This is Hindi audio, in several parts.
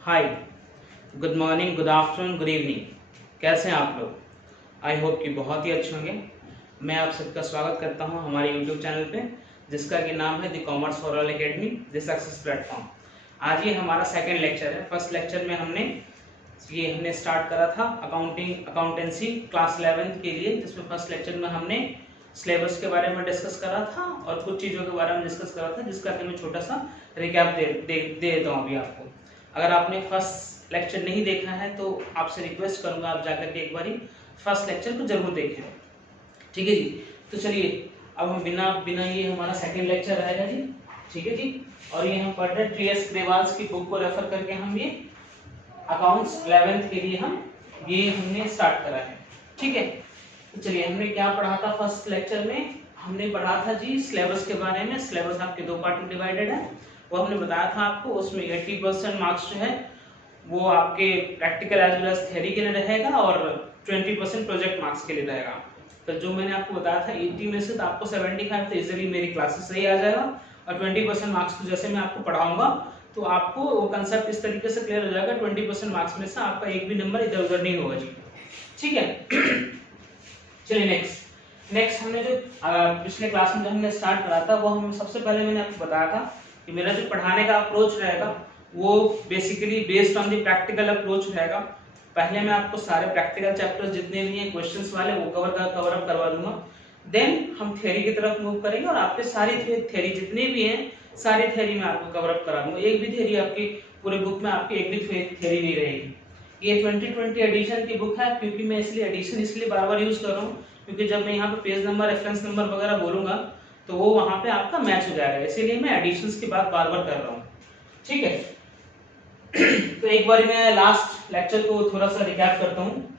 हाय, good morning, good afternoon, good evening. कैसे हैं आप लोग? आई होप कि बहुत ही अच्छे होंगे। मैं आप सबका स्वागत करता हूं हमारे यूट्यूब चैनल पे, जिसका कि नाम है the commerce for all academy, the success platform. आज ये हमारा सेकंड लेक्चर है। फर्स्ट लेक्चर में हमने स्टार्ट करा था अकाउंटेंसी क्लास 11 के लिए, जिसमें फर्स्ट लेक्चर में हमने सिलेबस के बारे में डिस्कस करा था और कुछ चीज़ों के बारे में डिस्कस करा था, जिसका कि मैं छोटा सा रिकैप दे देता हूँ अभी आपको। अगर आपने फर्स्ट लेक्चर नहीं देखा है तो आपसे रिक्वेस्ट करूंगा आप जाकर के एक बारी फर्स्ट लेक्चर को जरूर देखें। ठीक है जी। तो चलिए अब हम बिना ये हमारा सेकंड लेक्चर रहेगा जी। ठीक है जी। और ये हम पढ़ रहे हैं टी.एस. ग्रेवाल्स की बुक को रेफर करके हम ये अकाउंट्स 11th के लिए हमने स्टार्ट करा है। ठीक है। तो चलिए हमने क्या पढ़ा था फर्स्ट लेक्चर में? हमने पढ़ा था जी सिलेबस के बारे में। सिलेबस आपके दो पार्ट में डिवाइडेड है। वो हमने बताया था आपको, उसमें 80% मार्क्स जो है वो आपके practical as well as theory के लिए रहेगा और 20% प्रोजेक्ट मार्क्स के लिए रहेगा। तो जो मैंने आपको बताया था 80 में से तो आपको 75 तो इजीली मेरी क्लासेस से ही आ जाएगा, और 20% मार्क्स तो जैसे मैं आपको पढ़ाऊंगा तो आपको वो कंसेप्ट इस तरीके से क्लियर हो जाएगा। 20% मार्क्स में से आपका एक भी नंबर इधर उधर नहीं होगा जी। ठीक है। चलिए नेक्स्ट हमने जो पिछले क्लास में जो हमने स्टार्ट करा था, वो हम सबसे पहले मैंने आपको बताया था कि मेरा जो पढ़ाने का अप्रोच रहेगा वो basically based on the practical approach रहेगा। पहले मैं आपको सारे प्रैक्टिकल चैप्टर्स जितने भी हैं क्वेश्चंस वाले वो कवर अप करवा दूंगा। देन हम थ्योरी की तरफ मूव करेंगे और आपके सारी थ्योरी जितनी भी हैं सारी थ्योरी में आपको कवर अप करा दूंगा। एक भी थ्योरी आपकी पूरे बुक में आपकी एक भी थ्योरी नहीं रहेगी। ये 2020 एडिशन की बुक है, क्योंकि मैं एडिशन इसलिए बार-बार यूज कर रहा हूँ क्योंकि जब मैं यहाँ पे पेज नंबर, रेफरेंस नंबर वगैरह बोलूंगा तो वो वहां पे आपका मैच हो जाएगा, इसीलिए मैं एडिशंस की बात बार-बार कर रहा हूँ। ठीक है। तो एक बार मैं लास्ट लेक्चर को थोड़ा सा रिकैप करता हूँ।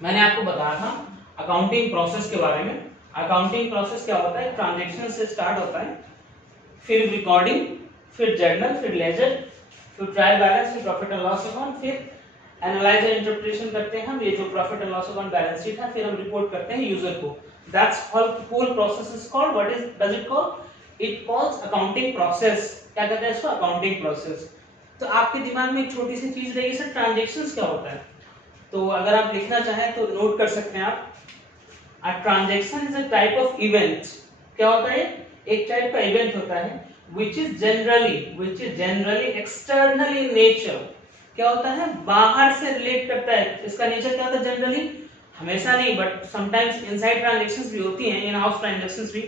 मैंने आपको बताया था अकाउंटिंग प्रोसेस के बारे में। अकाउंटिंग प्रोसेस क्या होता है? ट्रांजैक्शन से स्टार्ट होता है, फिर रिकॉर्डिंग, फिर जर्नल, फिर लेजर, फिर ट्रायल बैलेंस, फिर प्रॉफिट एंड लॉस अकाउंट, फिर एनालाइज एंड इंटरप्रिटेशन करते हैं हम ये जो profit and loss account balance sheet है, फिर हम रिपोर्ट करते हैं यूजर को। That's whole process is called, what does it call? It calls accounting process। क्या कहते हैं इसको? Accounting process. तो आपके दिमाग में एक छोटी सी चीज रहेगी सर, ट्रांजैक्शंस क्या होता है? तो अगर आप लिखना चाहें तो नोट कर सकते हैं आप। A transaction is a type of event। क्या होता है? एक टाइप का इवेंट होता है which is generally external in nature। क्या होता है? बाहर से रिलेट करता है। इसका नेचर क्या होता है? जनरली, हमेशा नहीं बट समटाइम्स इनसाइड ट्रांजैक्शंस भी होती हैं, इन हाउस ट्रांजैक्शंस भी,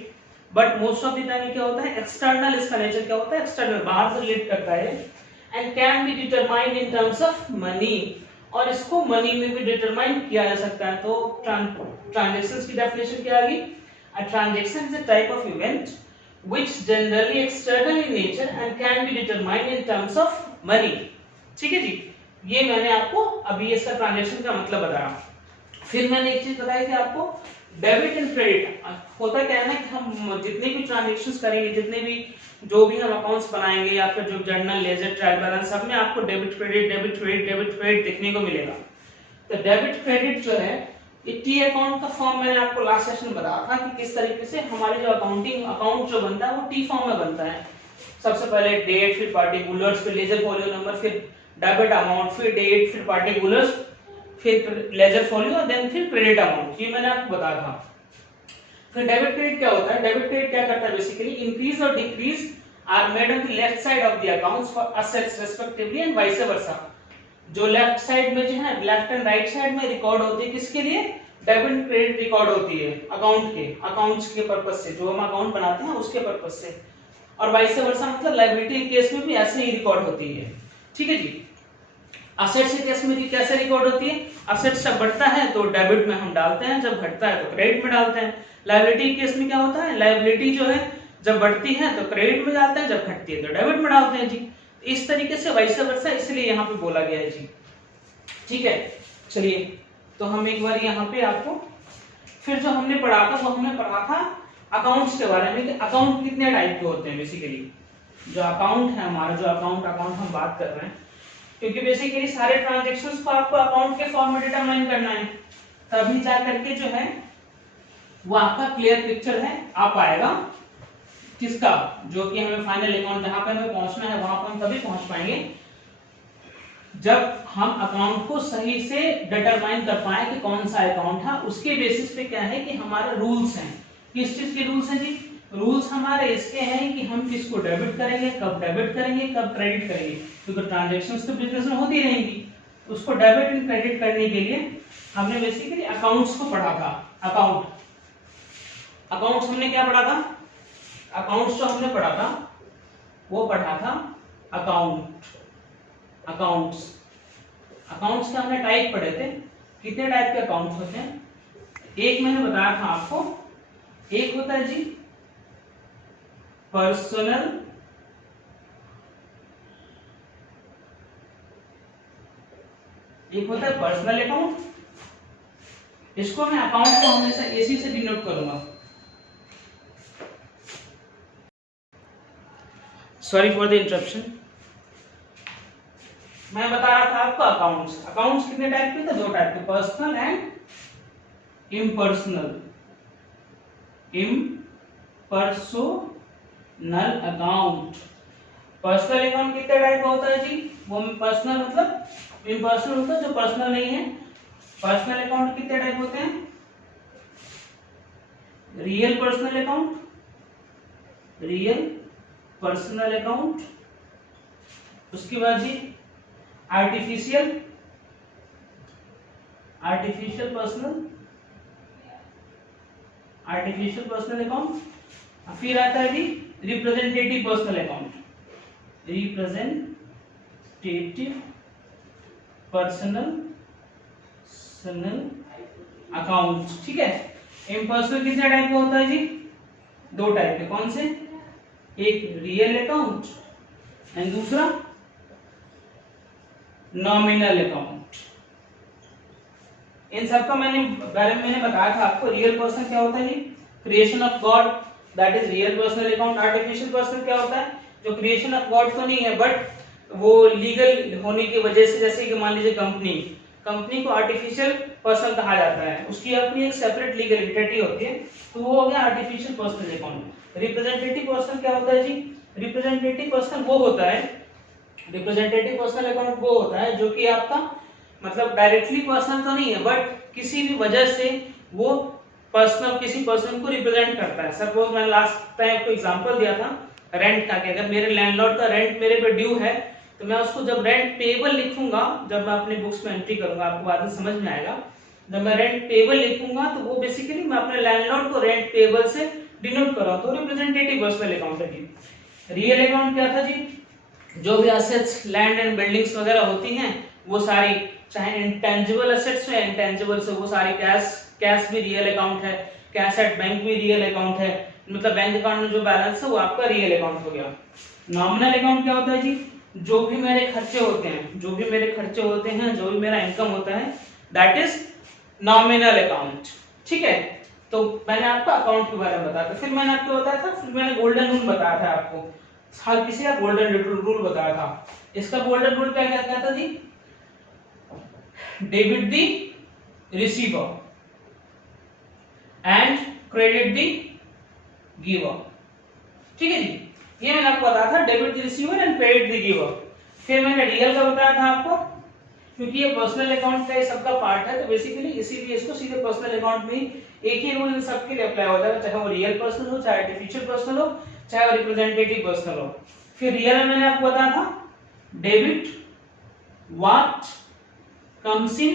but most of the time क्या होता है? एक्सटर्नल। इसका नेचर क्या होता है? एक्सटर्नल, बाहर से रिलेट करता है। And can be determined in terms of money, और इसको मनी में भी डिटरमाइन किया जा सकता है। तो ट्रांजैक्शंस की डेफिनेशन क्या आ गई? A transaction is a type of event which generally external in nature and can be determined in terms of money. ठीक है जी। ये मैंने आपको अभी इसका ट्रांजैक्शन का मतलब बताया। फिर मैंने एक चीज बताई थी आपको, डेबिट एंड क्रेडिट। होता क्या है ना कि हम जितने भी ट्रांजैक्शंस करेंगे, जितने भी जो भी हम अकाउंट्स बनाएंगे या फिर जो जर्नल, लेजर, ट्रायल बैलेंस, सब में आपको डेबिट क्रेडिट देखने को मिलेगा। तो डेबिट क्रेडिट जो है ये टी अकाउंट का फॉर्म मैंने आपको लास्ट सेशन में बताया था कि किस तरीके से हमारे जो अकाउंट जो बनता है वो टी फॉर्म में बनता है। सबसे पहले डेट, फिर पार्टिकुलर्स, फिर लेजर फॉलियो नंबर, फिर डेबिट अमाउंट, फिर डेट, फिर पार्टिकुलर्स, फिर लेजर फॉलियो और देन फिर क्रेडिट अमाउंट। ये मैंने आपको बताया था। फिर डेबिट क्रेडिट क्या होता है? डेबिट क्रेडिट क्या करता है? बेसिकली इंक्रीज और decrease are made on the left side of the accounts for assets respectively and vice versa. जो लेफ्ट साइड में जो है, लेफ्ट एंड राइट साइड में रिकॉर्ड होती है किसके लिए? डेबिट क्रेडिट रिकॉर्ड होती है अकाउंट्स के पर्पस से, जो हम अकाउंट बनाते हैं उसके पर्पस से, और वाइस वर्सा मतलब लायबिलिटी के केस में भी ऐसे ही रिकॉर्ड होती है। ठीक है जी। असेट्स के केस में कैसे रिकॉर्ड होती है? असेट्स जब बढ़ता है तो डेबिट में हम डालते हैं, जब घटता है तो क्रेडिट में डालते हैं। लायबिलिटी के केस में क्या होता है? लायबिलिटी जो है जब बढ़ती है तो क्रेडिट में डालते हैं, जब घटती है तो डेबिट में डालते हैं जी। इस तरीके से वाइस वर्सा, इसलिए यहाँ पे बोला गया है जी। ठीक है। चलिए तो हम एक बार यहाँ पे आपको फिर जो हमने पढ़ा था वो हमने पढ़ा था अकाउंट्स के बारे में कि अकाउंट कितने टाइप के होते हैं। बेसिकली जो अकाउंट है हमारा, जो अकाउंट हम बात कर रहे हैं, क्योंकि बेसिकली सारे ट्रांजैक्शंस को आपको अकाउंट के फॉर्म में डिटरमाइन करना है, तभी जा करके जो है वो आपका क्लियर पिक्चर है आ पाएगा किसका, जो कि हमें फाइनल अकाउंट जहां पे हमें पहुंचना है वहां पर हम तभी पहुंच पाएंगे जब हम अकाउंट को सही से डिटरमाइन कर पाए कि कौन सा अकाउंट है, उसके बेसिस पे क्या है कि हमारे रूल्स हैं। किस चीज के रूल्स हैं जी? रूल्स हमारे इसके हैं कि हम किसको डेबिट करेंगे, कब डेबिट करेंगे, कब क्रेडिट करेंगे, क्योंकि ट्रांजैक्शंस तो बिजनेस में होती रहेंगी। उसको डेबिट एंड क्रेडिट करने के लिए हमने बेसिकली अकाउंट्स को पढ़ा था। अकाउंट्स हमने क्या पढ़ा था? अकाउंट्स जो हमने पढ़ा था वो पढ़ा था अकाउंट्स के हमने टाइप पढ़े थे। कितने टाइप के अकाउंट्स होते हैं? एक मैंने बताया था आपको, एक होता है जी पर्सनल अकाउंट। इसको मैं अकाउंट को हमेशा एसी से डिनोट करूंगा। Sorry for the interruption. मैं बता रहा था आपको अकाउंट्स कितने टाइप के थे? दो टाइप के, personal and impersonal account. Personal account कितने टाइप का होता है जी? वो पर्सनल मतलब इम्पर्सनल होता है जो पर्सनल नहीं है। पर्सनल अकाउंट कितने टाइप होते हैं? रियल पर्सनल अकाउंट, उसके बाद जी आर्टिफिशियल पर्सनल अकाउंट, फिर आता है जी रिप्रेजेंटेटिव पर्सनल अकाउंट। ठीक है। इम्पर्सनल कितने टाइप का होता है जी? दो टाइप के। कौन से? एक रियल अकाउंट एंड दूसरा नॉमिनल अकाउंट। इन सबका बारे में मैंने बताया था आपको। रियल पर्सन क्या होता है जी? Creation of God, that is real personal account. Artificial person क्या होता है? जो क्रिएशन ऑफ गॉड तो नहीं है बट वो लीगल होने की वजह से, जैसे कि मान लीजिए कंपनी को आर्टिफिशियल पर्सन कहा जाता है, उसकी अपनी एक सेपरेट लीगल एंटिटी होती है, तो वो हो गया artificial personal account. Representative person क्या होता है जी? रिप्रेजेंटेटिव पर्सन वो होता है, रिप्रेजेंटेटिव पर्सनल अकाउंट वो होता है जो कि आपका मतलब डायरेक्टली पर्सनल तो नहीं है बट किसी भी वजह से वो किसी पर्सन को रिप्रेजेंट करता है। सपोज मैंने लास्ट टाइम आपको एग्जांपल दिया था रेंट का, कि अगर मेरे लैंडलॉर्ड का रेंट मेरे पे ड्यू है तो मैं उसको जब रेंट पेएबल लिखूंगा, जब मैं अपने बुक्स में एंट्री करूंगा, आपको बाद में समझ में आएगा, जब मैं रेंट पेएबल लिखूंगा तो वो बेसिकली मैं अपने लैंडलॉर्ड को रेंट पेएबल से डिनोट कर रहा हूं, तो रिप्रेजेंटेटिव पर्सनल अकाउंट है जी। रियल अकाउंट क्या था जी? जो भी एसेट्स, लैंड एंड बिल्डिंग्स वगैरह होती हैं वो सारी, चाहे इंटेंजिबल एसेट्स हो या इंटेंजिबल से, वो सारी कैश भी रियल अकाउंट है, कैश एट बैंक भी रियल अकाउंट है, मतलब बैंक अकाउंट में जो बैलेंस है वो आपका रियल अकाउंट हो गया। नॉमिनल अकाउंट क्या होता है जी? जो भी मेरे खर्चे होते हैं, जो भी मेरा इनकम होता है, दैट इज नॉमिनल अकाउंट। ठीक है। तो मैंने आपको अकाउंट के बारे में बताया था, फिर मैंने आपको बताया था, फिर मैंने गोल्डन रूल बताया था आपको, हर किसी का गोल्डन रूल बताया था। इसका गोल्डन रूल क्या कहता था जी? Debit the receiver and credit the giver. ठीक है जी, ये मैंने आपको बताया था, debit the receiver and credit the giver. फिर मैंने रियल का बताया था आपको, क्योंकि ये पर्सनल अकाउंट का ये सबका पार्ट है, तो बेसिकली इसीलिए इसको सीधे पर्सनल अकाउंट में एक ही रूल इन सबके लिए अप्लाई होता है, चाहे वो रियल पर्सन हो, चाहे आर्टिफिशियल पर्सन हो, चाहे वो रिप्रेजेंटेटिव पर्सन हो। फिर रियल में मैंने आपको बताया था debit what comes in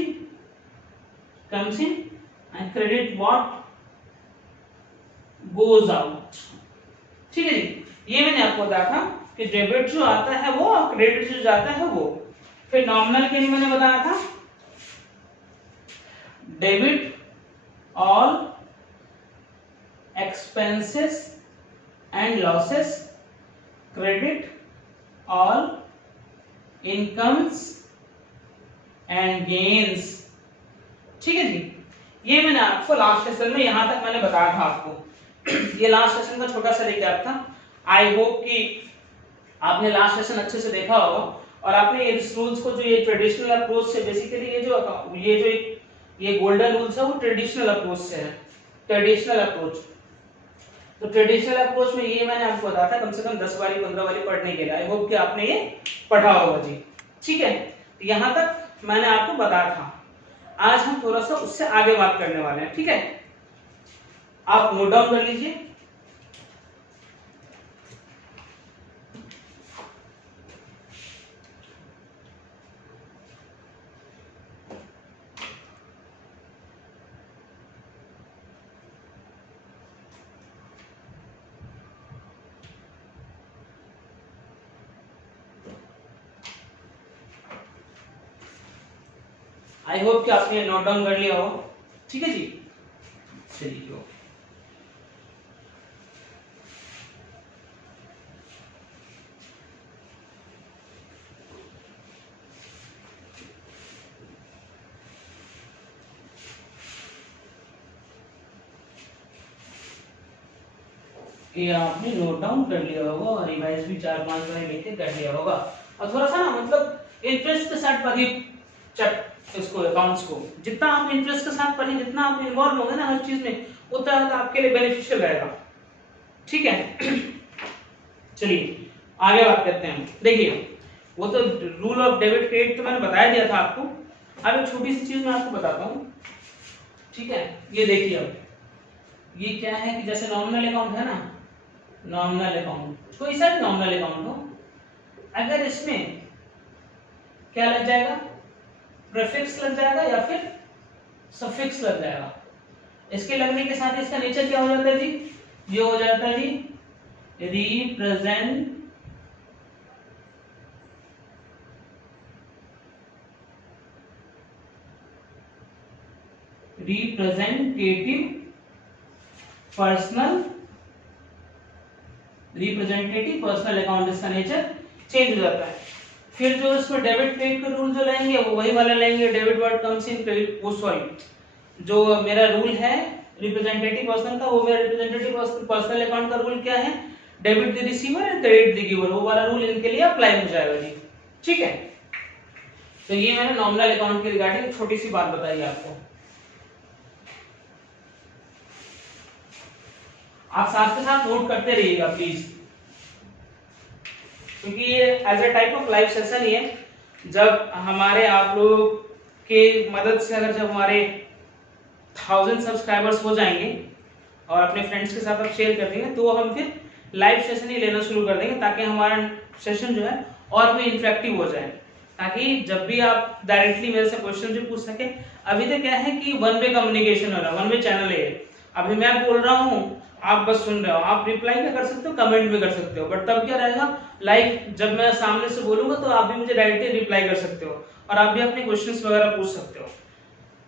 and credit what goes out। ठीक है जी, ये मैंने आपको बताया था कि डेबिट जो आता है वो और क्रेडिट जो जाता है वो। फिर नॉमिनल के लिए मैंने बताया था debit all expenses and losses, credit all incomes and gains. ठीक है जी, ये मैंने आपको लास्ट सेशन में यहां तक मैंने बताया था आपको। ये लास्ट सेशन का छोटा सा रिकैप था। आई होप कि आपने लास्ट सेशन अच्छे से देखा होगा और आपने इस रूल्स को, जो ये ट्रेडिशनल अप्रोच से, बेसिकली ये गोल्डन रूल्स है वो ट्रेडिशनल अप्रोच से है, ट्रेडिशनल अप्रोच। तो ट्रेडिशनल अप्रोच में ये मैंने आपको बताया था कम से कम 10 बारी 15 बारी पढ़ने के लिए। आई होप कि आपने ये पढ़ा होगा जी। ठीक है, तो यहाँ तक मैंने आपको बताया था। आज हम थोड़ा सा उससे आगे बात करने वाले हैं, ठीक है। आप नोट डाउन कर लीजिए। आई होप कि आपने नोट डाउन कर लिया हो, ठीक है जी। चलिए, ये आपने नोट डाउन कर लिया होगा और रिवाइज भी 4-5 बार लेके कर लिया होगा। और थोड़ा सा ना मतलब इंटरेस्ट के साथ पढ़िए इसको, अकाउंट्स को। जितना आप इंटरेस्ट के साथ पढ़ें, जितना आप इन्वॉल्व होंगे ना हर चीज में, उतना आपके लिए बेनिफिशियल रहेगा, ठीक है। चलिए आगे बात करते हैं। देखिए, वो तो रूल ऑफ डेबिट क्रेडिट तो मैंने बता दिया था आपको। अब एक छोटी सी चीज मैं आपको बताता हूँ, ठीक है। ये देखिए, अब ये क्या है कि जैसे नॉमिनल अकाउंट है ना, नॉमिनल अकाउंट, कोई सा भी नॉमिनल अकाउंट हो, अगर इसमें क्या लग जाएगा, प्रीफिक्स लग जाएगा या फिर सफिक्स लग जाएगा। इसके लगने के साथ इसका नेचर क्या हो जाता है जी, ये हो जाता है जी रिप्रेजेंटेटिव पर्सनल अकाउंट, इसका नेचर चेंज हो जाता है। फिर जो इसमें डेबिट क्रेडिट का रूल जो लेंगे वो वही वाला लेंगे, debit word comes in credit, वो सॉरी जो मेरा रूल है रिप्रेजेंटेटिव पर्सनल का, वो मेरा रिप्रेजेंटेटिव पर्सनल अकाउंट का रूल क्या है, debit the receiver and credit the giver, वो वाला रूल इनके लिए अप्लाई हो जाएगा जी, ठीक है। तो ये मैंने नॉमिनल अकाउंट के रिगार्डिंग छोटी सी बात बताई आपको। आप साथ के साथ नोट करते रहिएगा प्लीज, क्योंकि ये as a type of live session ही है। जब हमारे आप लोग के मदद से अगर जब हमारे 1000 सब्सक्राइबर्स हो जाएंगे और अपने फ्रेंड्स के साथ आप शेयर कर देंगे, तो हम फिर लाइव सेशन ही लेना शुरू कर देंगे, ताकि हमारा सेशन जो है और भी इंटरेक्टिव हो जाए, ताकि जब भी आप डायरेक्टली मेरे से क्वेश्चन भी पूछ सके। अभी तो क्या है कि वन वे कम्युनिकेशन हो रहा है, वन वे चैनल है। अभी मैं बोल रहा हूँ, आप बस सुन रहे हो, आप रिप्लाई क्या कर सकते हो, कमेंट भी कर सकते हो, बट तब क्या रहेगा, लाइक जब मैं सामने से बोलूंगा तो आप भी मुझे डायरेक्टली रिप्लाई कर सकते हो और आप भी अपने क्वेश्चंस वगैरह पूछ सकते हो।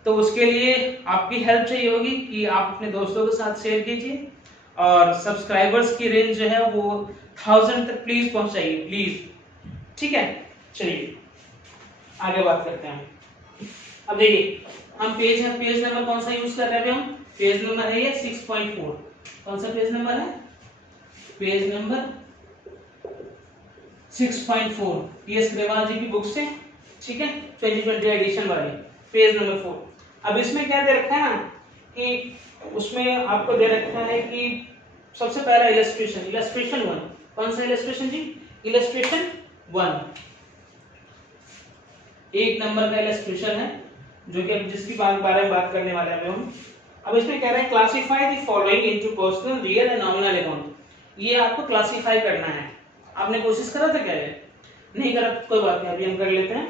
तो उसके लिए आपकी हेल्प चाहिए होगी कि आप अपने दोस्तों के साथ शेयर कीजिए और सब्सक्राइबर्स की रेंज जो है वो 1000 तक प्लीज पहुंचाइए, प्लीज, ठीक है। चलिए आगे बात करते हैं। अब देखिए, हम पेज नंबर कौन सा यूज कर रहे हैं, हम पेज नंबर है ये 6.4। कौन सा पेज नंबर है, पेज नंबर 6.4, PS ग्रेवाल जी की बुक से, ठीक है, 2020 एडिशन वाली, पेज नंबर 4। अब इसमें क्या दे रखा है ना कि उसमें आपको दे रखा है कि सबसे पहला इलस्ट्रेशन 1। कौन सा इलस्ट्रेशन जी, इलस्ट्रेशन 1, 1 नंबर का इलस्ट्रेशन है, जो कि अब जिसकी बारे में बात करने वाले हैं हम। अब इसमें कह रहे हैं classify the following into personal, real and nominal account. ये आपको क्लासिफाई करना है। आपने कोशिश करा था क्या, ये नहीं करा, कोई बात नहीं, अभी हम कर लेते हैं।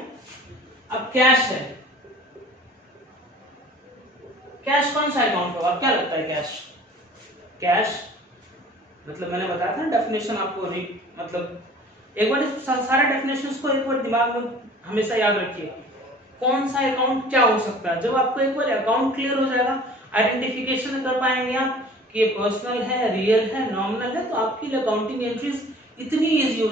अब कैश है, कैश कौन सा अकाउंट होगा, क्या लगता है कैश मतलब मैंने बताया था ना डेफिनेशन आपको, मतलब एक बार सारे डेफिनेशंस को एक बार दिमाग में हमेशा याद रखिए, कौन सा अकाउंट क्या हो सकता है। जब आपको एक बार अकाउंट क्लियर हो जाएगा, आइडेंटिफिकेशन कर पाएंगे आप कि ये पर्सनल है, रियल है, नॉमिनल है, तो आपकी लिए अकाउंटिंग एंट्रीज इतनी इजी हो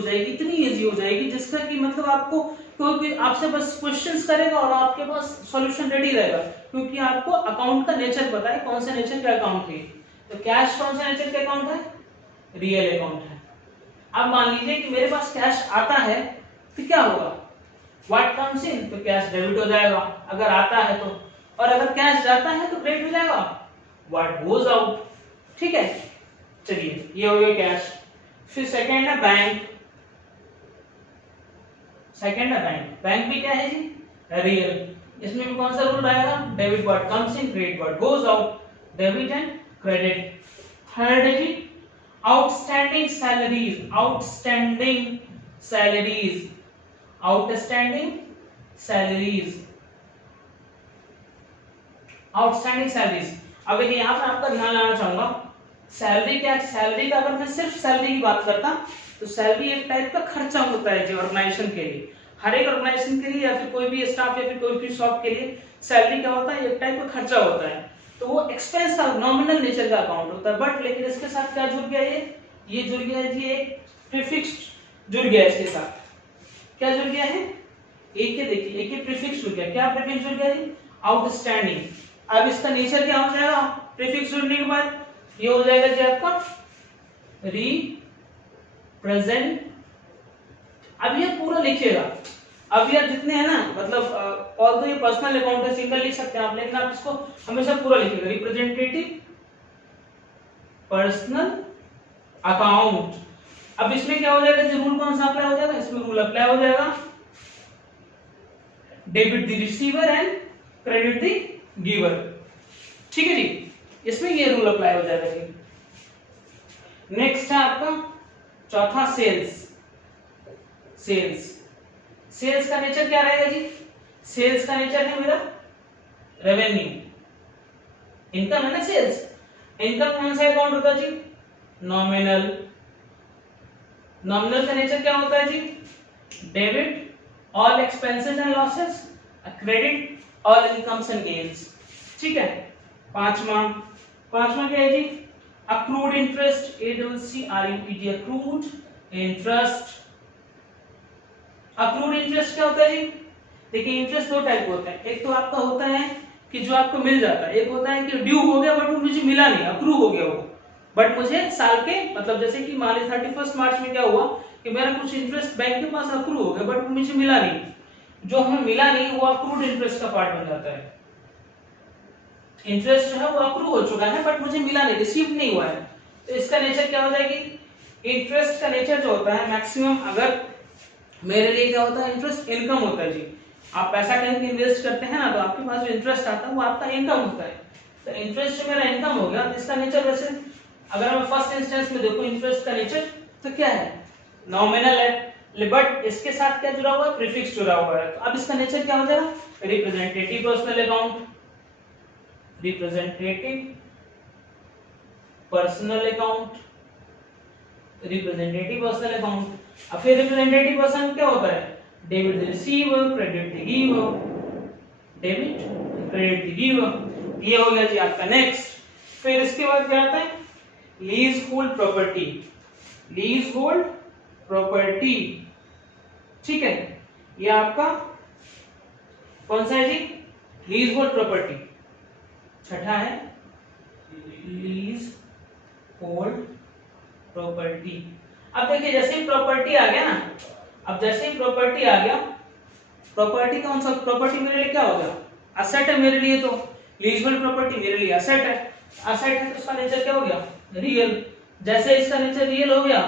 जाएगी, जिसका कि मतलब आपको क्योंकि आपसे बस क्वेश्चंस करेगा और आपके पास सॉल्यूशन रेडी रहेगा, क्योंकि आपको अकाउंट का नेचर पता है, कौन सा नेचर का अकाउंट है। तो कैश कौन सा नेचर का अकाउंट है, रियल अकाउंट है। अब मान लीजिए कि मेरे पास कैश आता है तो क्या होगा, व्हाट कम्स इन, तो कैश डेबिट हो जाएगा अगर आता है तो, और अगर कैश जाता है तो क्रेडिट हो जाएगा, व्हाट गोज आउट, ठीक है। चलिए ये हो गया कैश। फिर सेकंड है बैंक, सेकंड है बैंक, बैंक भी क्या है जी, रियल। इसमें भी कौन सा रूल आएगा, debit what comes in, credit what goes out, debit and credit. Third है जी outstanding salaries, outstanding salaries, outstanding salaries, outstanding salaries. अब देखिए यहाँ पर आपका ध्यान लाना चाहूंगा, सैलरी क्या, सैलरी का अगर मैं सिर्फ सैलरी की बात करता तो सैलरी एक टाइप का खर्चा होता है जो ऑर्गेनाइजेशन के लिए, हर एक ऑर्गेनाइजेशन के लिए या फिर कोई भी स्टाफ या फिर कोई भी शॉप के लिए सैलरी क्या होता है, एक टाइप का खर्चा होता है, तो वो एक्सपेंस का नॉमिनल नेचर का अकाउंट होता है। बट लेकिन इसके साथ क्या जुड़ गया, ये जुड़ गया है जी, एक प्रीफिक्स जुड़ गया है इसके साथ। क्या जुड़ गया है, एक ये देखिए, एक ये प्रीफिक्स जुड़ गया। क्या प्रीफिक्स जुड़ गया जी, आउटस्टैंडिंग। अब इसका नेचर क्या हो जाएगा, प्रीफिक्स जुड़ने के बाद ये हो जाएगा जी आपका रिप्रेजेंट। अब ये पूरा लिखिएगा, अब ये जितने हैं ना, मतलब ऑल तो ये पर्सनल अकाउंट है, सिंगल लिख सकते हैं आप, लेकिन आप इसको हमेशा पूरा लिखिएगा, रिप्रेजेंटेटिव पर्सनल अकाउंट। अब इसमें क्या हो जाएगा जी, रूल कौन सा अप्लाई हो जाएगा, इसमें रूल अप्लाई हो जाएगा debit the receiver and credit the giver. ठीक है जी, इसमें ये रूल अप्लाई हो जाएगा जी। नेक्स्ट है आपका चौथा सेल्स। सेल्स, सेल्स का नेचर क्या रहेगा जी, सेल्स का नेचर है मेरा रेवेन्यू, इनकम है ना सेल्स। इनकम कौन सा अकाउंट होता है जी, नॉमिनल। नॉमिनल का नेचर क्या होता है जी, debit all expenses and losses, credit all incomes and gains. ठीक है। पांचवा क्या है जी, accrued interest, ACCRUD, accrued interest. Accrued interest क्या होता है जी, देखिए इंटरेस्ट दो टाइप होता है, एक तो आपका होता है कि जो आपको मिल जाता है, एक होता है कि ड्यू हो गया बट वो मुझे मिला नहीं, अक्रू हो गया वो, बट मुझे साल के मतलब जैसे कि मान लीजिए 31 मार्च में क्या हुआ कि मेरा कुछ इंटरेस्ट बैंक के पास अक्रू हो गया बट वो मुझे मिला नहीं, जो हमें मिला नहीं वो अक्रूड इंटरेस्ट का पार्ट बन जाता है। इंटरेस्ट जो है वो अक्रू हो चुका है बट मुझे मिला नहीं, रिसीव नहीं हुआ है, तो इसका नेचर क्या हो जाएगी, इंटरेस्ट का नेचर जो होता है मैक्सिमम, अगर मेरे लिए क्या होता है, इंटरेस्ट इनकम होता है जी। आप पैसा कहीं इन्वेस्ट करते हैं ना तो आपके पास जो इंटरेस्ट आता है वो आपका इनकम होता है, तो इंटरेस्ट जो मेरा इनकम हो गया, तो इसका नेचर वैसे अगर मैं फर्स्ट इंस्टेंस में देखूं इंटरेस्ट का नेचर तो क्या है, नॉमिनल है, बट इसके साथ क्या जुड़ा हुआ है, प्रीफिक्स जुड़ा हुआ है। तो अब इसका नेचर क्या हो जाएगा, representative personal account, representative personal account, representative personal account. अब फिर रिप्रेजेंटेटिव पर्सन क्या होता है, debit the receiver, credit the giver, debit credit the giver, ये हो गया जी आपका। नेक्स्ट फिर इसके बाद क्या आता है, lease hold property, lease hold property. ठीक है, ये आपका कौन सा है जी, लीज होल्ड प्रॉपर्टी। छठा है लीज होल्ड प्रॉपर्टी। अब देखिए जैसे ही प्रॉपर्टी आ गया ना, अब जैसे ही प्रॉपर्टी आ गया, प्रॉपर्टी कौन सा, प्रॉपर्टी मेरे लिए क्या हो गया, असेट है मेरे लिए, तो लीजहोल्ड प्रॉपर्टी मेरे लिए असेट है, असेट है तो उसका नेचर क्या हो गया, रियल। जैसे इसका नेचर रियल हो गया,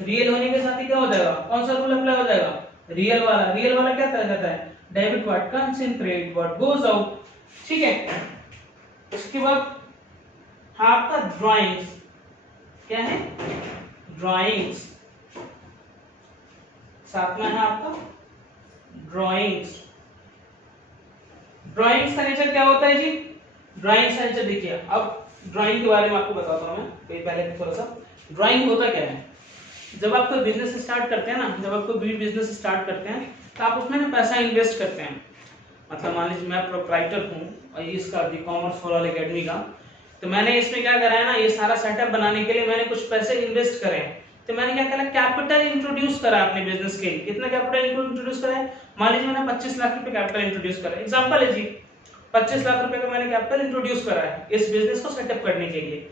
रियल होने के साथ ही क्या हो जाएगा, कौन सा रूल अप्लाई हो जाएगा, रियल वाला। रियल वाला क्या कहता है, debit what comes in, credit what goes out. ठीक है, उसके बाद आपका ड्राइंग्स, क्या है, ड्राइंग्स। सातवां है आपका ड्राइंग्स। ड्राइंग्स का नेचर क्या होता है जी, ड्राइंग्स का नेचर देखिए, अब ड्राइंग के बारे में आपको बताता हूं मैं, पहले थोड़ा सा ड्राइंग होता क्या है। जब आप कोई बिजनेस स्टार्ट करते हैं ना, जब आप कोई बिजनेस स्टार्ट करते हैं तो आप उसमें ना पैसा इन्वेस्ट करते हैं। मतलब मान लीजिए मैं प्रोप्राइटर हूँ और इसका दी कॉमर्स फॉर ऑल एकेडमी का, तो मैंने इसमें क्या करा है ना, ये सारा सेटअप बनाने के लिए मैंने कुछ पैसे इन्वेस्ट करे हैं। तो मैंने क्या करा, कैपिटल इंट्रोड्यूस करा अपने बिजनेस के लिए। कितना कैपिटल इंट्रोड्यूस करा है, मान लीजिए मैंने 25 लाख रुपए कैपिटल इंट्रोड्यूस करा है, एग्जांपल है जी, 25 लाख रुपए का मैंने कैपिटल इंट्रोड्यूस करा है इस बिजनेस को सेटअप करने के लिए।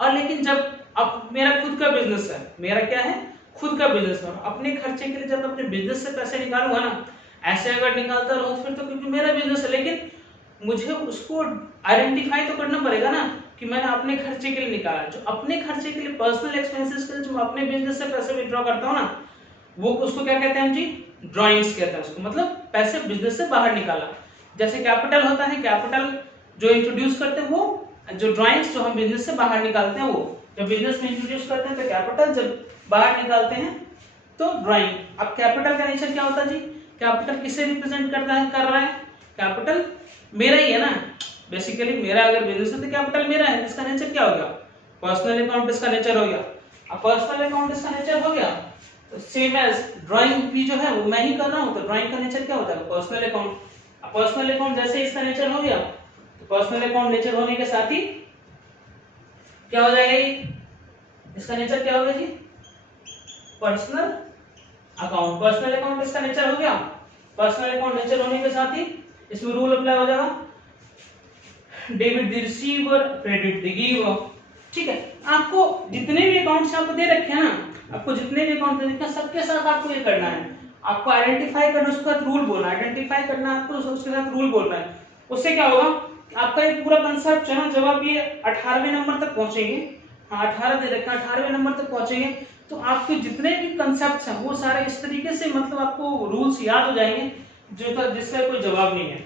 और लेकिन जब अब मेरा खुद का बिजनेस है, मेरा क्या है, खुद का बिजनेस है, अपने खर्चे के लिए जब अपने बिजनेस से पैसे निकालूंगा ना, ऐसे अगर निकालता रहूं फिर तो क्योंकि मेरा बिजनेस है, लेकिन मुझे उसको आइडेंटिफाई तो करना पड़ेगा ना कि मैंने अपने खर्चे के लिए निकाला। जो अपने खर्चे के लिए, पर्सनल एक्सपेंसेस के लिए जो अपने बिजनेस से पैसे विड्रॉ करता हूँ ना, वो उसको क्या कहते हैं हम जी, ड्राइंग्स कहते हैं उसको, मतलब पैसे बिजनेस से बाहर निकाला। जैसे कैपिटल होता है, कैपिटल जो इंट्रोड्यूस करते हैं वो, जो ड्राइंग्स जो हम बिजनेस से बाहर निकालते हैं वो, जब बिजनेस में इंट्रोड्यूस करते हैं तो कैपिटल, जब बाहर निकालते हैं तो ड्राइंग। अब कैपिटल का नेचर क्या होता है जी? कैपिटल किसे रिप्रेजेंट करता है, कर रहा है? कैपिटल मेरा ही है ना, बेसिकली मेरा अगर बिजनेस है तो कैपिटल मेरा है। इसका नेचर क्या हो गया? पर्सनल अकाउंट इसका नेचर हो गया। अब पर्सनल अकाउंट इसका नेचर हो गया तो सेम एज ड्राइंग भी जो है वो मैं ही कर रहा हूं, तो ड्राइंग का नेचर क्या होता है? Personal account. अब पर्सनल अकाउंट जैसे इसका नेचर हो गया तो पर्सनल अकाउंट नेचर होने के साथ ही क्या हो जाएगा? ये इसका नेचर क्या होगा जी? Personal account. पर्सनल अकाउंट इसका नेचर हो गया। पर्सनल अकाउंट नेचर होने के साथ ही इसमें रूल अप्लाई हो जाएगा, debit the receiver, credit the giver. ठीक है, आपको जितने भी अकाउंट्स आपको दे रखे हैं ना, आपको जितने भी अकाउंट दे रखे हैं सबके साथ आपको ये करना है, आपको आइडेंटिफाई करना, उसके साथ रूल बोलना है, आइडेंटिफाई करना आपको उसके साथ रूल बोलना है। उससे क्या होगा? आपका ये पूरा कंसेप्ट है ना, जब आप ये 18वें नंबर तक पहुंचेंगे, हाँ 18 दे रखा, 18वें नंबर तक पहुंचेंगे तो आपके जितने भी कंसेप्ट्स हैं वो सारे इस तरीके से, मतलब आपको रूल्स याद हो जाएंगे जो जिसका कोई जवाब नहीं है।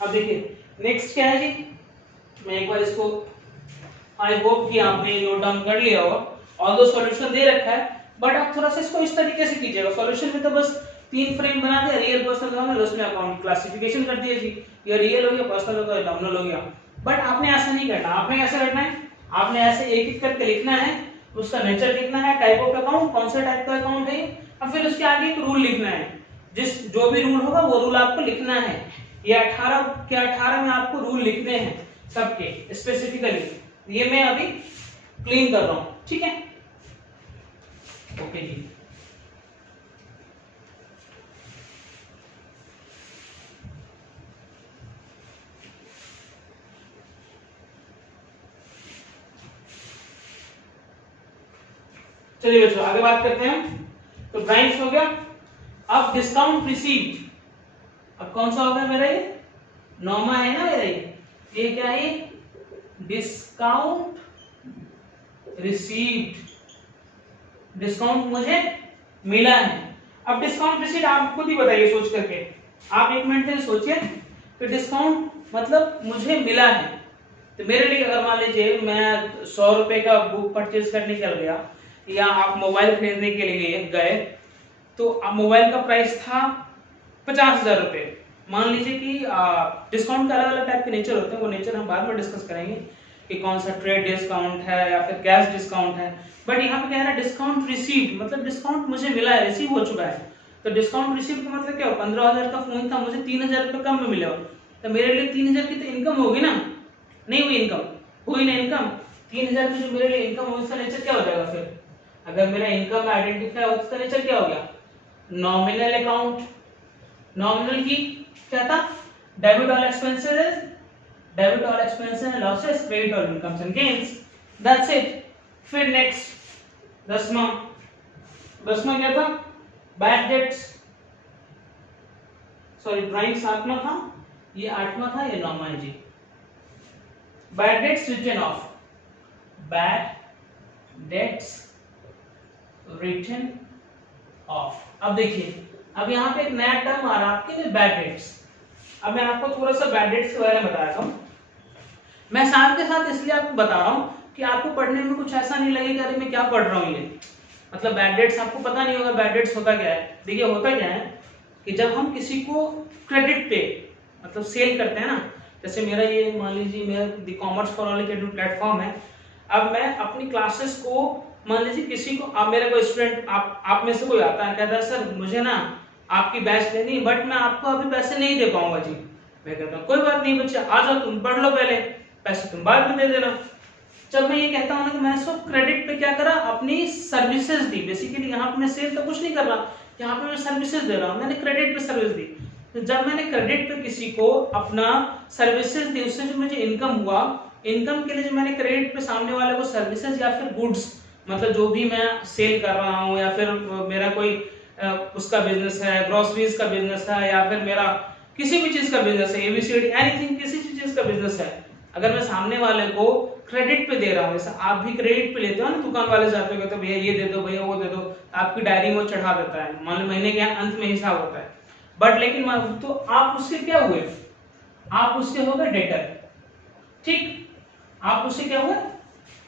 अब देखिए नेक्स्ट क्या है जी, मैं एक बार इसको, आई होप कि आपने नोट डाउन कर लिया होगा, और दो सॉल्यूशन दे रखा है, बट आप थोड़ा सा इसको इस तरीके से कीजिएगा। सॉल्यूशन में तो बस 3 फ्रेम बना दिया, रियल, पर्सनल, नॉमिनल, उसमें अकाउंट क्लासिफिकेशन कर दिया जी, ये रियल हो गया, पर्सनल हो गया, नॉमिनल हो गया। बट आपने ऐसा नहीं करना, आपने कैसे करना है? आपने ऐसे एक एक करके लिखना है, उसका नेचर लिखना है, टाइप ऑफ अकाउंट, कौन सा टाइप का अकाउंट है, और फिर उसके आगे एक रूल लिखना है, जो भी रूल होगा वो रूल आपको लिखना है। ये 18 के 18 में आपको रूल लिखने हैं सबके स्पेसिफिकली। ये मैं अभी क्लीन कर रहा हूं, ठीक है? ओके जी। चलिए बच्चों आगे बात करते हैं। तो ड्राइंग्स हो गया। अब डिस्काउंट रिसीव्ड, अब कौन सा हो गया मेरा? ये नॉमा है ना मेरा, ये क्या है? डिस्काउंट रिसीव्ड, डिस्काउंट मुझे मिला है। अब डिस्काउंट रिसीव्ड आप खुद ही बताइए सोच करके, आप एक मिनट में सोचिए कि डिस्काउंट मतलब मुझे मिला है। तो मेरे लिए अगर मान लीजिए मैं 100 रुपए का बुक परचेज करने चल गया, या आप मोबाइल खरीदने के लिए गए, तो अब मोबाइल का प्राइस था 50,000 रुपए। मान लीजिए कि डिस्काउंट के अलग अलग टाइप के नेचर होते हैं, वो नेचर हम बाद में डिस्कस करेंगे कि कौन सा ट्रेड डिस्काउंट है या फिर कैश डिस्काउंट है। बट यहाँ पे क्या है ना, डिस्काउंट रिसीव्ड मतलब डिस्काउंट मुझे मिला है, रिसीव हो चुका है। तो डिस्काउंट रिसीव्ड का मतलब क्या हो? 15,000 का फोन था, मुझे 3,000 रुपये कम में मिला, तो मेरे लिए 3,000 की तो इनकम होगी ना? नहीं हुई इनकम, हुई ना इनकम। 3,000 की जो मेरे लिए इनकम हुई उसका नेचर क्या हो जाएगा? फिर अगर मेरा इनकम आइडेंटिफाई हो उसका नेचर क्या हो गया? Nominal account. नॉमिनल की क्या था? Debit all expenses, debit all expenses and losses, credit all incomes and gains, that's it. फिर नेक्स्ट 10वां क्या था? बैड डेट्स, सॉरी ड्राइंग 7वां था, ये 8वां था, ये 9वां है जी। Bad debts written off, bad debts written off. अब देखिए, अब यहाँ पे एक नया टर्म आ रहा है आपके लिए, बैड डेट्स। अब मैं आपको थोड़ा सा बैड डेट्स के बारे में बता रहा हूँ। मैं साथ के साथ इसलिए आपको बता रहा हूँ कि आपको पढ़ने में कुछ ऐसा नहीं लगेगा अरे मैं क्या पढ़ रहा हूँ, ये मतलब बैड डेट्स आपको पता नहीं होगा बैड डेट्स होता क्या है। देखिए होता क्या है कि जब हम किसी को क्रेडिट पे मतलब सेल करते हैं ना, जैसे मेरा ये मान लीजिए मेरा the commerce for all academy platform है। अब मैं अपनी क्लासेस को मान लीजिए किसी को, आप मेरा कोई स्टूडेंट, आप में से कोई आता है कहता है सर मुझे ना आपकी बैच लेनी है बट मैं आपको अभी पैसे नहीं दे पाऊंगा जी। मैं कहता हूँ कोई बात नहीं बच्चे, आ जाओ तुम पढ़ लो पहले, पैसे तुम बाद में दे देना। जब मैं ये कहता हूँ कि मैंने इसको क्रेडिट पे क्या करा, अपनी सर्विसेज दी। बेसिकली यहाँ पे मैं सेल तो कुछ नहीं कर रहा, यहाँ पे मैं सर्विसेज दे रहा हूँ, मैंने क्रेडिट पे सर्विस दी। तो जब मैंने क्रेडिट पे किसी को अपना सर्विसेज दी, उससे जो मुझे इनकम हुआ, इनकम के लिए जो मैंने क्रेडिट पे सामने वाले को सर्विसेज या फिर गुड्स मतलब जो भी मैं सेल कर रहा हूँ, या फिर मेरा कोई उसका बिजनेस है, ग्रोसरीज का बिजनेस है, या फिर मेरा किसी भी चीज का बिजनेस है, एबीसीडी एनीथिंग, किसी चीज का बिजनेस है, अगर मैं सामने वाले को क्रेडिट पे दे रहा हूँ, जैसे आप भी क्रेडिट पे लेते हो ना, दुकान वाले जाते हो तो भैया ये दे दो, भैया वो दे दो, आपकी डायरी में वो चढ़ा देता है, मान लो महीने के अंत में हिसाब होता है। बट लेकिन तो आप उसके क्या हुए, आप उसके हो गए डेटर, ठीक, आप उससे क्या हुआ,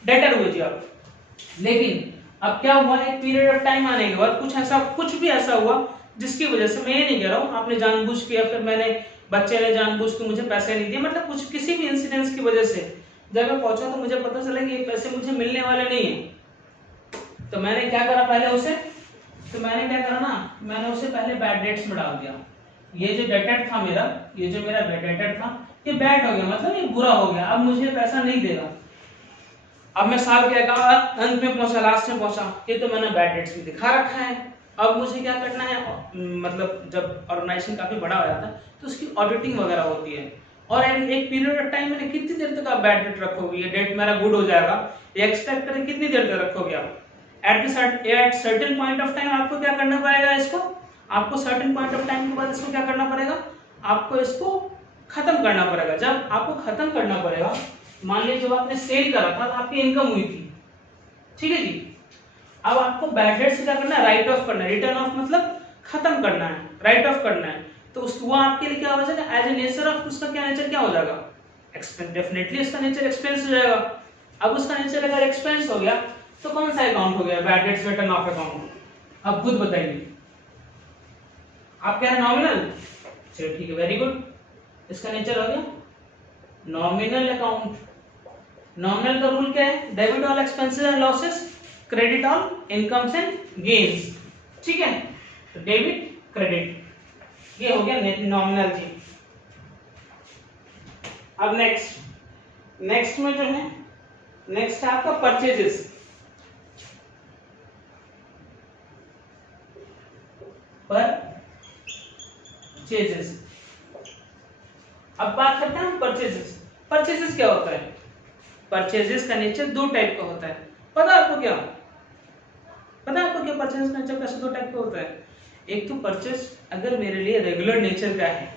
डेटर हुए जी आप। लेकिन अब क्या हुआ, एक पीरियड ऑफ टाइम आने के बाद कुछ भी ऐसा हुआ जिसकी वजह से, मैं ये नहीं कह रहा हूँ आपने जानबूझ के या फिर मैंने बच्चे ने जानबूझ के मुझे पैसे नहीं दिए, मतलब कुछ किसी भी इंसिडेंस की वजह से जब मैं पहुंचा तो मुझे पता चला कि ये पैसे मुझे मिलने वाले नहीं है, तो मैंने क्या करा पहले उसे, तो मैंने क्या करा ना, मैंने उसे पहले बैड डेट्स में डाल दिया। ये जो डेटर था मेरा, ये जो मेरा डेटर था, ये बैड हो गया, मतलब ये बुरा हो गया, अब मुझे पैसा नहीं देगा। अब मैं साल के अंत में पहुंचा, लास्ट में पहुंचा, ये तो मैंने बैड डेट्स में दिखा रखा है। अब मुझे क्या करना है, मतलब जब ऑर्गेनाइजेशन काफी बड़ा हो जाता है तो उसकी ऑडिटिंग वगैरह होती है, और एक पीरियड ऑफ टाइम में कितनी देर तक आप बैड डेट रखोगे, ये डेट मेरा गुड हो जाएगा, ये एक्सपेक्ट करें कितनी देर तक रखोगे आप। At certain point of time आपको क्या करना पड़ेगा, इसको आपको सर्टेन पॉइंट ऑफ टाइम के बाद इसको क्या करना पड़ेगा, आपको इसको खत्म करना पड़ेगा। जब आपको खत्म करना पड़ेगा, मान लीजिए जब आपने सेल करा था तो आपकी इनकम हुई थी, ठीक है जी, अब आपको बैड डेट से क्या करना है, राइट ऑफ करना है, रिटर्न ऑफ मतलब खत्म करना है, राइट ऑफ करना है, तो वो आपके लिए क्या हो जाएगा, एज ए नेचर ऑफ उसका क्या नेचर क्या हो जाएगा, एक्सपेंस, डेफिनेटली उसका नेचर एक्सपेंस हो जाएगा। अब उसका नेचर अगर एक्सपेंस हो गया तो कौन सा अकाउंट हो गया, bad debts return of account, अब खुद बताइए, आप कह रहे नॉमिनल, चलिए ठीक है, वेरी गुड, इसका नेचर हो गया नॉमिनल अकाउंट। नॉमिनल का रूल क्या है, debit all expenses and losses, credit all incomes and gains, ठीक है, तो डेबिट क्रेडिट, ये हो गया नॉमिनल जी। अब नेक्स्ट में जो है, नेक्स्ट है आपका परचेजेस। अब बात करते हैं हम परचेजेस। परचेजेस क्या होता है, परचेजेस का नेचर दो टाइप का होता है, पता है आपको क्या, पता है आपको क्या परचेजेस का नेचर कैसे दो टाइप का होता है। एक तो परचेज अगर मेरे लिए रेगुलर नेचर का है,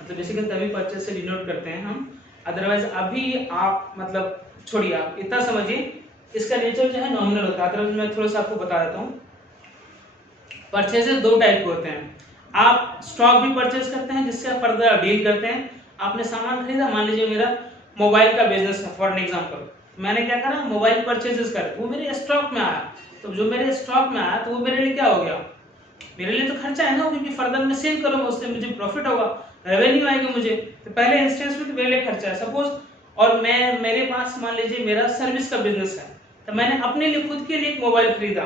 मतलब बेसिकली तभी परचेज से डिनोट करते हैं हम, अदरवाइज अभी आप मतलब छोड़िए, आप इतना समझिए इसका नेचर जो है नॉमिनल होता है। अदरवाइज मैं थोड़ा सा आपको बता देता हूँ, परचेजेस दो टाइप के होते हैं। आप स्टॉक भी परचेज करते हैं जिससे आप फर्दर डील करते हैं, आपने सामान खरीदा, मान लीजिए मेरा मोबाइल का बिजनेस है फॉर एग्जांपल, मैंने क्या करा, मोबाइल परचेजेस कर, वो मेरे स्टॉक में आया, तो जो मेरे स्टॉक में आया तो वो मेरे लिए क्या हो गया, मेरे लिए तो खर्चा है ना, क्योंकि फर्दर मैं सेल करूंगा, उससे मुझे प्रॉफिट होगा, रेवेन्यू आएगी मुझे, तो पहले इंस्टेंस में तो मेरे लिए खर्चा है सपोज, और मेरे पास मान लीजिए मेरा सर्विस का बिजनेस है, तो मैंने अपने लिए खुद के लिए एक मोबाइल खरीदा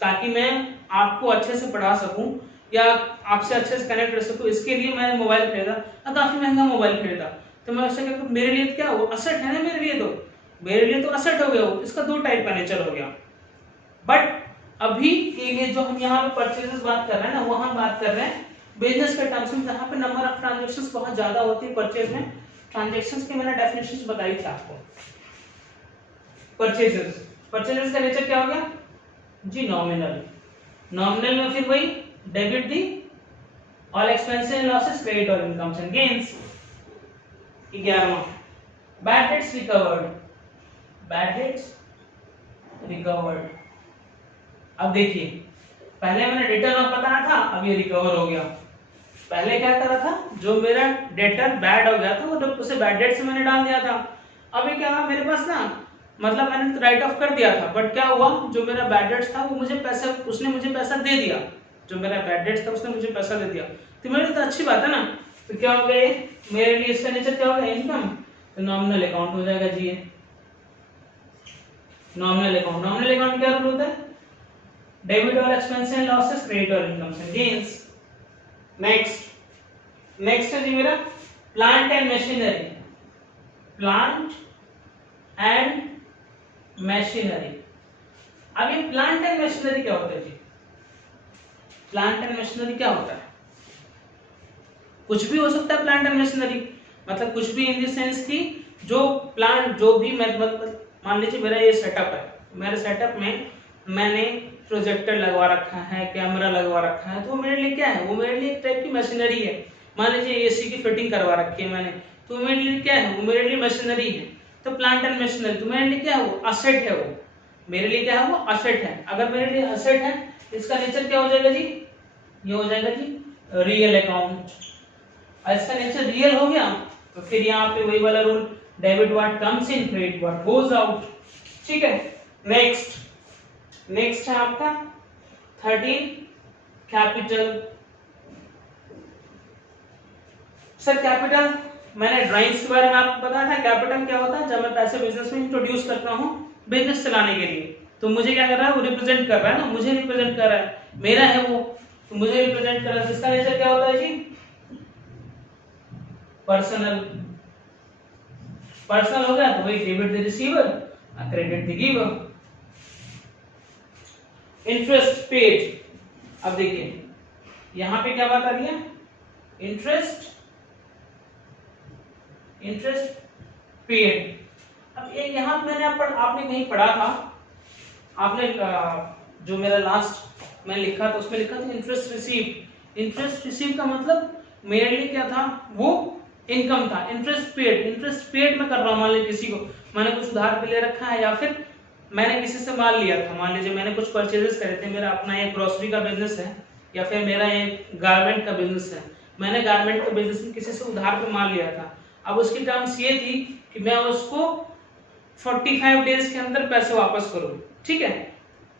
ताकि मैं आपको अच्छे से पढ़ा सकूं या आपसे अच्छे से कनेक्ट रह सकूं, इसके लिए मैंने मोबाइल खरीदा, काफी महंगा मोबाइल खरीदा, तो मैं उससे क्या, मेरे लिए क्या वो असेट है ना, मेरे लिए तो असेट हो गया, वो इसका दो टाइप का नेचर हो गया। बट अभी के लिए जो हम यहाँ पे परचेजेस बात कर रहे हैं ना, वो हम बात कर रहे हैं बिजनेस के टर्म्स में, जहाँ पे नंबर ऑफ ट्रांजैक्शंस बहुत ज्यादा होती है परचेज में। ट्रांजैक्शंस की मैंने डेफिनेशंस बताई थी आपको। परचेजेस का नेचर क्या हो गया जी, नॉमिनल में फिर वही debit the all expenses and losses, credit और इनकम्स एंड गेन्स। 11वां बैड डेट्स रिकवर्ड। अब देखिए, पहले मैंने रिटर्न ऑफ बताया था, अब ये रिकवर हो गया। पहले क्या करा था, जो मेरा डेटर बैड हो गया था वो उसे बैड डेट से मैंने डाल दिया था। अभी क्या हुआ मेरे पास ना, मतलब मैंने तो राइट ऑफ कर दिया था, बट क्या हुआ, जो मेरा बैड डेट था वो मुझे पैसा, उसने मुझे पैसा दे दिया, जो मेरा बैड डेट था उसने मुझे पैसा दे दिया, तो मेरे लिए तो अच्छी बात है ना। तो क्या हो गया, मेरे लिए इसका नेचर क्या होगा, इनकम, तो नॉमिनल अकाउंट हो जाएगा जी। ये नॉमिनल अकाउंट क्या रूल होता है, debit all expenses and losses, credit all incomes and gains. Next है जी मेरा प्लांट एंड मशीनरी। अब ये प्लांट एंड मशीनरी क्या होता है जी, प्लांट एंड मशीनरी क्या होता है, कुछ भी हो सकता है प्लांट एंड मशीनरी, मतलब कुछ भी इन द सेंस की जो प्लांट, जो भी मतलब मान लीजिए मेरा ये सेटअप है, मेरे सेटअप में मैंने प्रोजेक्टर लगवा रखा है, कैमरा लगवा रखा है, तो वो मेरे लिए क्या है, वो मेरे लिए एक टाइप की मशीनरी है। मान लीजिए एसी की फिटिंग करवा रखी है मैंने, तो मेरे लिए क्या है, वो मेरे लिए मशीनरी है। तो प्लांट एंड मशीनरी तो मेरे लिए क्या है, वो असेट है, वो मेरे लिए क्या है, वो असेट है। अगर मेरे लिए असेट है, इसका नेचर क्या हो जाएगा जी, ये हो जाएगा जी रियल अकाउंट। और इसका नेचर रियल हो गया तो फिर यहाँ पे वही वाला rule, debit what comes in, credit what goes out. ठीक है, नेक्स्ट है आपका 13 कैपिटल। सर कैपिटल मैंने ड्राइंग्स के बारे में आपको बताया था, कैपिटल क्या होता है, जब मैं पैसे बिजनेस में इंट्रोड्यूस करता हूँ बिजनेस चलाने के लिए, तो मुझे क्या कर रहा है, वो रिप्रेजेंट कर रहा है ना, मुझे रिप्रेजेंट कर रहा है, मेरा है वो, तो मुझे रिप्रेजेंट कर रहा है। इसका नेचर क्या होता है जी, पर्सनल। पर्सनल हो गया तो वही debit the receiver, credit the giver. Interest paid, अब देखिए यहां पे क्या बात आ रही है, इंटरेस्ट पेड। अब ये यहां मैंने आपने कहीं पढ़ा था, आपने जो मेरा लास्ट मैं लिखा था उसमें लिखा था इंटरेस्ट रिसीव। इंटरेस्ट रिसीव का मतलब मेरे लिए क्या था, वो इनकम था। इंटरेस्ट पेड मैं कर रहा हूं, मान लीजिए किसी को मैंने कुछ उधार पे ले रखा है, या फिर मैंने किसी से माल लिया था, मान लीजिए मैंने कुछ परचेजेस करे थे, मेरा अपना एक ग्रोसरी का बिजनेस है या फिर मेरा एक गारमेंट का बिजनेस है, मैंने गारमेंट के बिजनेस में किसी से उधार पे माल लिया था। अब उसकी टर्म्स ये थी कि मैं उसको 45 डेज के अंदर पैसे वापस करूं। ठीक है,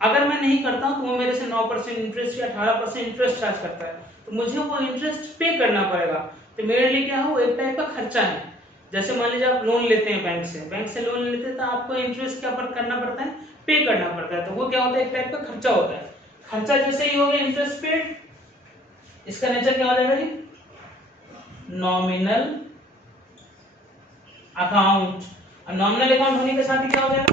अगर मैं नहीं करता हूं तो वो मेरे से 9% इंटरेस्ट या 18% इंटरेस्ट चार्ज करता है, तो मुझे वो इंटरेस्ट पे करना पड़ेगा। तो मेरे लिए क्या है, वो एक टाइप का खर्चा है। जैसे मान लीजिए आप लोन लेते हैं बैंक से लोन लेते हैं तो आपको इंटरेस्ट क्या करना पड़ता है, पे करना पड़ता है, तो वो क्या होता है, एक टाइप का खर्चा होता है। खर्चा जैसे ही हो गया इंटरेस्ट पेड, इसका नेचर क्या हो जाएगा जी, नॉमिनल अकाउंट। नॉमिनल अकाउंट होने के साथ ही क्या हो जाएगा,